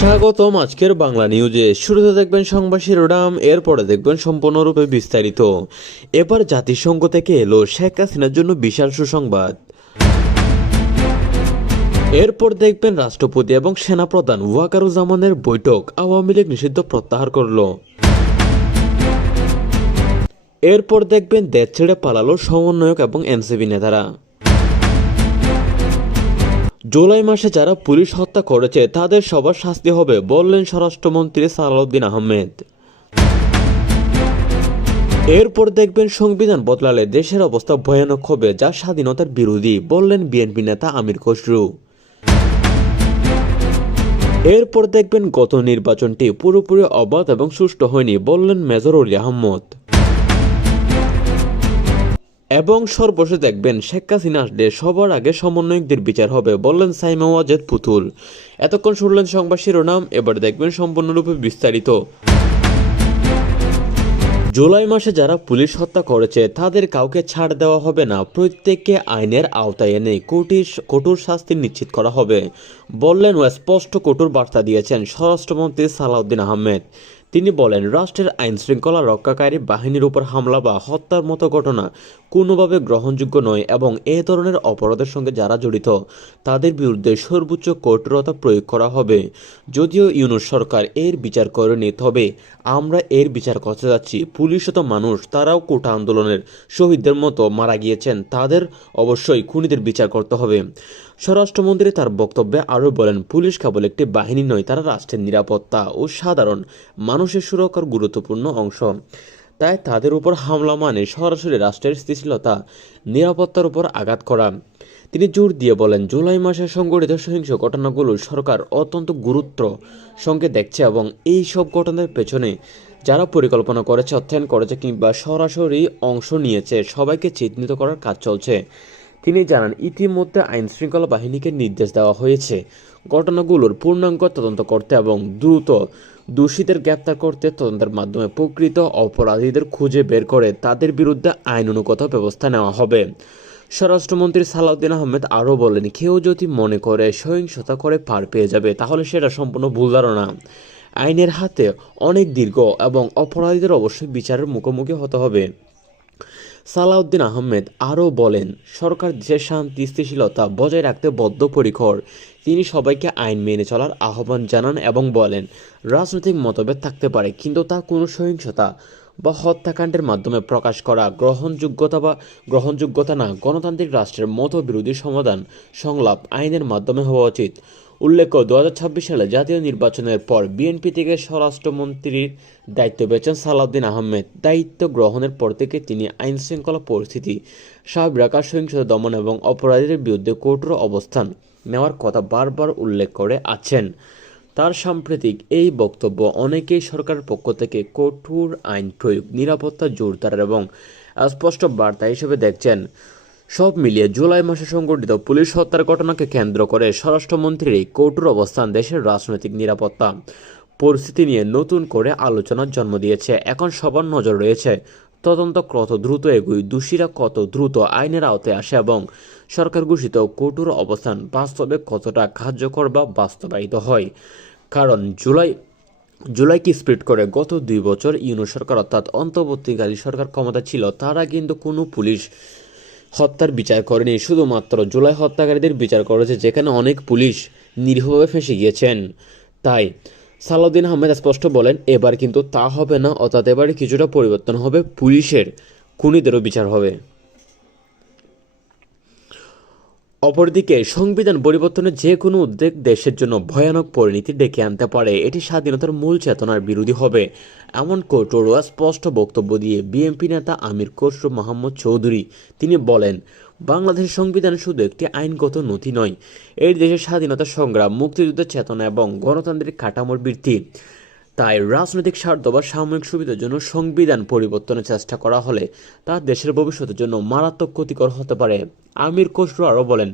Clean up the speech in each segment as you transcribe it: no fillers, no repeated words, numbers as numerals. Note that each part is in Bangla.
স্বাগতম আজকের বাংলা নিউজে। শুরুতে দেখবেন সংবাদ শিরোনাম, এরপরে দেখবেন সম্পূর্ণরূপে বিস্তারিত। এবার জাতিসংঘ থেকে এলো শেখ হাসিনার জন্য বিশাল সুসংবাদ। এরপর দেখবেন রাষ্ট্রপতি এবং সেনাপ্রধান ওয়াকারুজ্জামানের বৈঠক, আওয়ামী লীগ নিষিদ্ধ প্রত্যাহার করল। এরপর দেখবেন দেশ ছেড়ে পালালো সমন্বয়ক এবং এনসিপি নেতারা। জুলাই মাসে যারা পুলিশ হত্যা করেছে তাদের সবার শাস্তি হবে বললেন স্বরাষ্ট্রমন্ত্রী সালাউদ্দিন আহমেদ। এরপর দেখবেন সংবিধান বদলালে দেশের অবস্থা ভয়ানক হবে, যা স্বাধীনতার বিরোধী বললেন বিএনপি নেতা আমির খসরু। এরপর দেখবেন গত নির্বাচনটি পুরোপুরি অবাধ এবং সুষ্ঠু হয়নি বললেন মেজর অলি আহমদ। এবং সর্বশেষ দেখবেন শেখ হাসিনা আসলে সবার আগে সমন্বয়কদের বিচার হবে বললেন সাইমা ওয়াজেদ পুতুল। এতক্ষণ শুনলেন সংবাদ শিরোনাম, এবার দেখবেন সম্পূর্ণরূপে বিস্তারিত। জুলাই মাসে যারা পুলিশ হত্যা করেছে তাদের কাউকে ছাড় দেওয়া হবে না, প্রত্যেককে আইনের আওতায় এনে কঠোর শাস্তি নিশ্চিত করা হবে বললেন ও স্পষ্ট কঠোর বার্তা দিয়েছেন স্বরাষ্ট্রমন্ত্রী সালাউদ্দিন আহমেদ। তিনি বলেন, রাষ্ট্রের আইন শৃঙ্খলা রক্ষাকারী বাহিনীর উপর হামলা বা হত্যার মতো ঘটনা কোনোভাবে গ্রহণযোগ্য নয় এবং এ ধরনের অপরাধের সঙ্গে যারা জড়িত তাদের বিরুদ্ধে সর্বোচ্চ কঠোরতা প্রয়োগ করা হবে। যদিও ইউনূস সরকার এর বিচার করেনি, তবে আমরা এর বিচার করতে যাচ্ছি। পুলিশত মানুষ, তারাও কোটা আন্দোলনের শহীদদের মতো মারা গিয়েছেন, তাদের অবশ্যই খুনিদের বিচার করতে হবে। স্বরাষ্ট্রমন্ত্রী তার বক্তব্যে আরও বলেন, পুলিশ কেবল একটি বাহিনী নয়, তারা রাষ্ট্রের নিরাপত্তা ও সাধারণ মানুষের সুরক্ষার গুরুত্বপূর্ণ অংশ। তাই তাদের উপর হামলা মানে সরাসরি রাষ্ট্রের স্থিতিশীলতা নিরাপত্তার উপর আঘাত করা। তিনি জোর দিয়ে বলেন, জুলাই মাসে সংঘটিত সহিংস ঘটনাগুলো সরকার অত্যন্ত গুরুত্ব সঙ্গে দেখছে এবং এই সব ঘটনার পেছনে যারা পরিকল্পনা করেছে, অর্থায়ন করেছে কিংবা সরাসরি অংশ নিয়েছে সবাইকে চিহ্নিত করার কাজ চলছে। তিনি জানান, ইতিমধ্যে আইন শৃঙ্খলা বাহিনীকে নির্দেশ দেওয়া হয়েছে ঘটনাগুলোর পূর্ণাঙ্গ তদন্ত করতে এবং দ্রুত দোষীদের গ্রেপ্তার করতে, তদন্তের মাধ্যমে প্রকৃত অপরাধীদের খুঁজে বের করে তাদের বিরুদ্ধে আইনানুগত ব্যবস্থা নেওয়া হবে। স্বরাষ্ট্রমন্ত্রী সালাউদ্দিন আহমেদ আরও বলেন, কেউ যদি মনে করে সহিংসতা করে পার পেয়ে যাবে তাহলে সেটা সম্পূর্ণ ভুল ধারণা। আইনের হাতে অনেক দীর্ঘ এবং অপরাধীদের অবশ্যই বিচারের মুখোমুখি হতে হবে। সালাউদ্দিন আহমেদ আরও বলেন, সরকার দেশের শান্তি স্থিতিশীলতা বজায় রাখতে বদ্ধপরিকর। তিনি সবাইকে আইন মেনে চলার আহ্বান জানান এবং বলেন, রাজনৈতিক মতভেদ থাকতে পারে, কিন্তু তা কোনো সহিংসতা বা হত্যাকাণ্ডের মাধ্যমে প্রকাশ করা গ্রহণযোগ্যতা না। গণতান্ত্রিক রাষ্ট্রের মতবিরোধী সমাধান সংলাপ আইনের মাধ্যমে হওয়া উচিত। উল্লেখ্য, 2026 সালে জাতীয় নির্বাচনের পর বিএনপি থেকে স্বরাষ্ট্রমন্ত্রীর দায়িত্ব পেয়েছেন সালাউদ্দিন আহমেদ। দায়িত্ব গ্রহণের পর থেকে তিনি আইন শৃঙ্খলা পরিস্থিতি স্বাভাবিক রাখা, সহিংসতা দমন এবং অপরাধীদের বিরুদ্ধে কঠোর অবস্থান নেওয়ার কথা বারবার উল্লেখ করে আছেন। তার সাম্প্রতিক এই বক্তব্য অনেকেই সরকারের পক্ষ থেকে কঠোর আইন প্রয়োগ, নিরাপত্তা জোরদার এবং স্পষ্ট বার্তা হিসেবে দেখছেন। সব মিলিয়ে জুলাই মাসে সংঘটিত পুলিশ হত্যার ঘটনাকে কেন্দ্র করে স্বরাষ্ট্রমন্ত্রীর এই কঠোর অবস্থান দেশের রাজনৈতিক নিরাপত্তা পরিস্থিতি নিয়ে নতুন করে আলোচনার জন্ম দিয়েছে। এখন সবার নজর রয়েছে তদন্ত কত দ্রুত এগোয়, দোষীরা কত দ্রুত আইনের আওতায় আসে এবং সরকার ঘোষিত কঠোর অবস্থান বাস্তবে কতটা কার্যকর বা বাস্তবায়িত হয়। কারণ জুলাইকে স্প্লিট করে গত 2 বছর ইউনূস সরকার অর্থাৎ অন্তর্বর্তীকালীন সরকার ক্ষমতা ছিল, তারা কিন্তু কোনো পুলিশ হত্যার বিচার করেনি, শুধুমাত্র জুলাই হত্যাকারীদের বিচার করেছে, যেখানে অনেক পুলিশ নিরীহভাবে ফেঁসে গিয়েছেন। তাই সালাউদ্দিন আহমেদ স্পষ্ট বলেন, এবার কিন্তু তা হবে না, অর্থাৎ এবারে কিছুটা পরিবর্তন হবে, পুলিশের খুনিদেরও বিচার হবে। অপরদিকে সংবিধান পরিবর্তনের যে কোনো উদ্যোগ দেশের জন্য ভয়ানক পরিণতি ডেকে আনতে পারে, এটি স্বাধীনতার মূল চেতনার বিরোধী হবে, এমন কঠোর ও স্পষ্ট বক্তব্য দিয়ে বিএনপি নেতা আমির খসরু মাহমুদ চৌধুরী তিনি বলেন, বাংলাদেশের সংবিধান শুধু একটি আইনগত নথি নয়, এই দেশের স্বাধীনতা সংগ্রাম, মুক্তিযুদ্ধের চেতনা এবং গণতান্ত্রিক কাঠামোর ভিত্তি। তাই রাজনৈতিক স্বার্থ বা সাময়িক সুবিধার জন্য সংবিধান পরিবর্তনের চেষ্টা করা হলে তা দেশের ভবিষ্যতের জন্য মারাত্মক ক্ষতিকর হতে পারে। আমির খসরু আরও বলেন,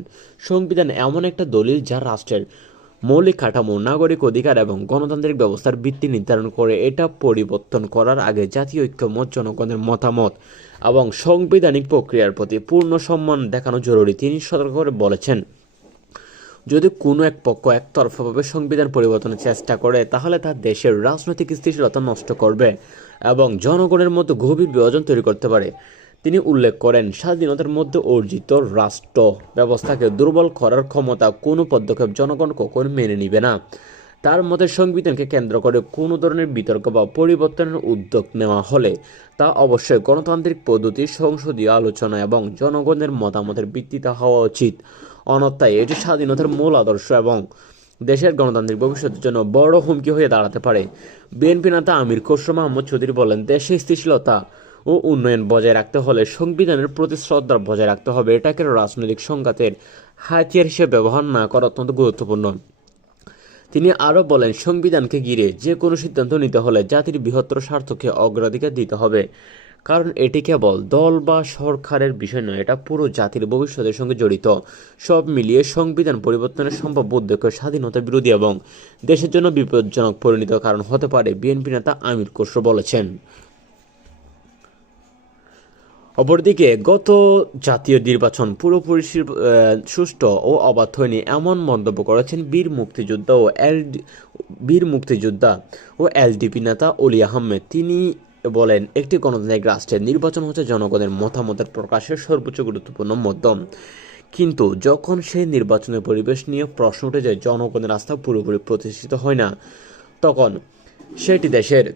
সংবিধান এমন একটা দলিল যা রাষ্ট্রের মৌলিক কাঠামো, নাগরিক অধিকার এবং গণতান্ত্রিক ব্যবস্থার ভিত্তি নির্ধারণ করে। এটা পরিবর্তন করার আগে জাতীয় ঐক্যমত, জনগণের মতামত এবং সাংবিধানিক প্রক্রিয়ার প্রতি পূর্ণ সম্মান দেখানো জরুরি। তিনি সতর্ক করে বলেছেন, যদি কোনো এক পক্ষ একতরফাভাবে সংবিধান পরিবর্তনের চেষ্টা করে তাহলে তা দেশের রাজনৈতিক স্থিতিশীলতা নষ্ট করবে এবং জনগণের মধ্যে গভীর বিভাজন তৈরি করতে পারে। তিনি উল্লেখ করেন, স্বাধীনতার মধ্যে অর্জিত রাষ্ট্র ব্যবস্থাকে দুর্বল করার ক্ষমতা কোনো পদক্ষেপ জনগণ কখনো মেনে নিবে না। তার মতে সংবিধানকে কেন্দ্র করে কোনো ধরনের বিতর্ক বা পরিবর্তনের উদ্যোগ নেওয়া হলে তা অবশ্যই গণতান্ত্রিক পদ্ধতির সংসদীয় আলোচনা এবং জনগণের মতামতের ভিত্তিতে হওয়া উচিত। অন্যথায় এটি স্বাধীনতার মূল আদর্শ এবং দেশের গণতান্ত্রিক ভবিষ্যতের জন্য বড় হুমকি হয়ে দাঁড়াতে পারে। বিএনপি নেতা আমির খসরু মাহমুদ চৌধুরী বলেন, দেশে স্থিতিশীলতা ও উন্নয়ন বজায় রাখতে হলে সংবিধানের প্রতি শ্রদ্ধা বজায় রাখতে হবে। এটাকে রাজনৈতিক সংঘাতের হাতিয়ার হিসেবে ব্যবহার না করা অত্যন্ত গুরুত্বপূর্ণ। তিনি আরও বলেন, সংবিধানকে ঘিরে যে কোনো সিদ্ধান্ত নিতে হলে জাতির বৃহত্তর স্বার্থকে অগ্রাধিকার দিতে হবে, কারণ এটি কেবল দল বা সরকারের বিষয় নয়, এটা পুরো জাতির ভবিষ্যতের সঙ্গে জড়িত। সব মিলিয়ে সংবিধান পরিবর্তনের সম্ভাব্য উদ্যোগ স্বাধীনতা বিরোধী এবং দেশের জন্য বিপজ্জনক পরিণত কারণ হতে পারে, বিএনপি নেতা আমির খসরু বলেছেন। অপরদিকে গত জাতীয় নির্বাচন পুরোপুরি সুষ্ঠু ও অবাধ হয়নি এমন মন্তব্য করেছেন বীর মুক্তিযোদ্ধা ও এলডিপি নেতা অলি আহমেদ। তিনি বলেন, একটি গণতান্ত্রিক রাষ্ট্রের নির্বাচন হচ্ছে জনগণের মতামতের প্রকাশের সর্বোচ্চ গুরুত্বপূর্ণ মাধ্যম, কিন্তু যখন সেই নির্বাচনের পরিবেশ নিয়ে প্রশ্ন উঠে যায়, জনগণের আস্থা পুরোপুরি প্রতিষ্ঠিত হয় না, তখন সেটি দেশের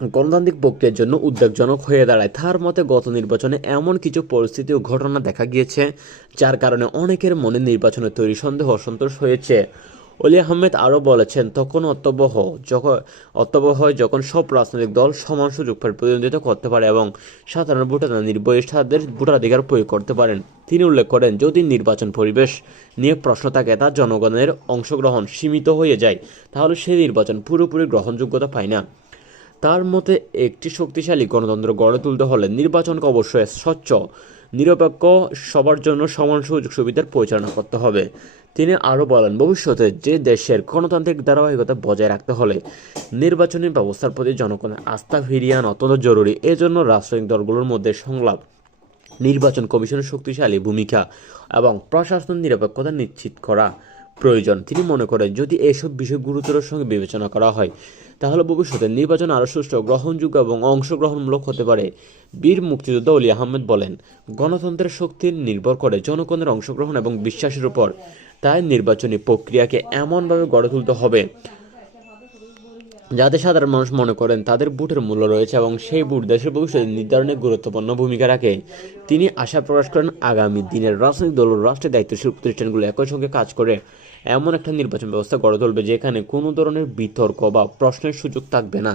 গণতান্ত্রিক প্রক্রিয়ার জন্য উদ্বেগজনক হয়ে দাঁড়ায়। তার মতে গত নির্বাচনে এমন কিছু পরিস্থিতি ও ঘটনা দেখা গিয়েছে যার কারণে অনেকের মনে নির্বাচনের তৈরি সন্দেহ অসন্তোষ হয়েছে। অলি আহমেদ আরও বলেছেন, তখন অত্যবহ হয় যখন সব রাজনৈতিক দল সমান সুযোগ প্রতিদ্বন্দ্বিতা করতে পারে এবং সাধারণ ভোটাররা নির্ভয়ে তাদের ভোটাধিকার প্রয়োগ করতে পারেন। তিনি উল্লেখ করেন, যদি নির্বাচন পরিবেশ নিয়ে প্রশ্ন থাকে তা জনগণের অংশগ্রহণ সীমিত হয়ে যায়, তাহলে সেই নির্বাচন পুরোপুরি গ্রহণযোগ্যতা পায় না। তার মতে একটি শক্তিশালী গণতন্ত্র গড়ে তুলতে হলে নির্বাচনকে অবশ্যই স্বচ্ছ, নিরপেক্ষ, সবার জন্য সমান সুযোগ সুবিধার পরিচালনা করতে হবে। তিনি আরও বলেন, ভবিষ্যতে যে দেশের গণতান্ত্রিক ধারাবাহিকতা বজায় রাখতে হলে নির্বাচনী ব্যবস্থার প্রতি জনগণের আস্থা ফিরিয়ে আনা অত্যন্ত জরুরি। এজন্য রাজনৈতিক দলগুলোর মধ্যে সংলাপ, নির্বাচন কমিশনের শক্তিশালী ভূমিকা এবং প্রশাসন নিরপেক্ষতা নিশ্চিত করা প্রয়োজন। তিনি মনে করেন, যদি এসব বিষয় গুরুত্বের সঙ্গে বিবেচনা করা হয় তাহলে ভবিষ্যতে নির্বাচন আরও সুষ্ঠু, গ্রহণযোগ্য এবং অংশগ্রহণমূলক হতে পারে। বীর মুক্তিযোদ্ধা অলি আহমেদ বলেন, গণতন্ত্রের শক্তি নির্ভর করে জনগণের অংশগ্রহণ এবং বিশ্বাসের উপর। তাই নির্বাচনী প্রক্রিয়াকে এমনভাবে গড়ে তুলতে হবে যাতে সাধারণ মানুষ মনে করেন তাদের ভোটের মূল্য রয়েছে এবং সেই ভোট দেশের ভবিষ্যৎ নির্ধারণে গুরুত্বপূর্ণ ভূমিকা রাখে। তিনি আশা প্রকাশ করেন, আগামী দিনের রাজনৈতিক দল ও রাষ্ট্রের দায়িত্বশীল প্রতিষ্ঠানগুলো একই সঙ্গে কাজ করে এমন একটা নির্বাচন ব্যবস্থা গড়ে তুলবে যেখানে কোনো ধরনের বিতর্ক বা প্রশ্নের সুযোগ থাকবে না।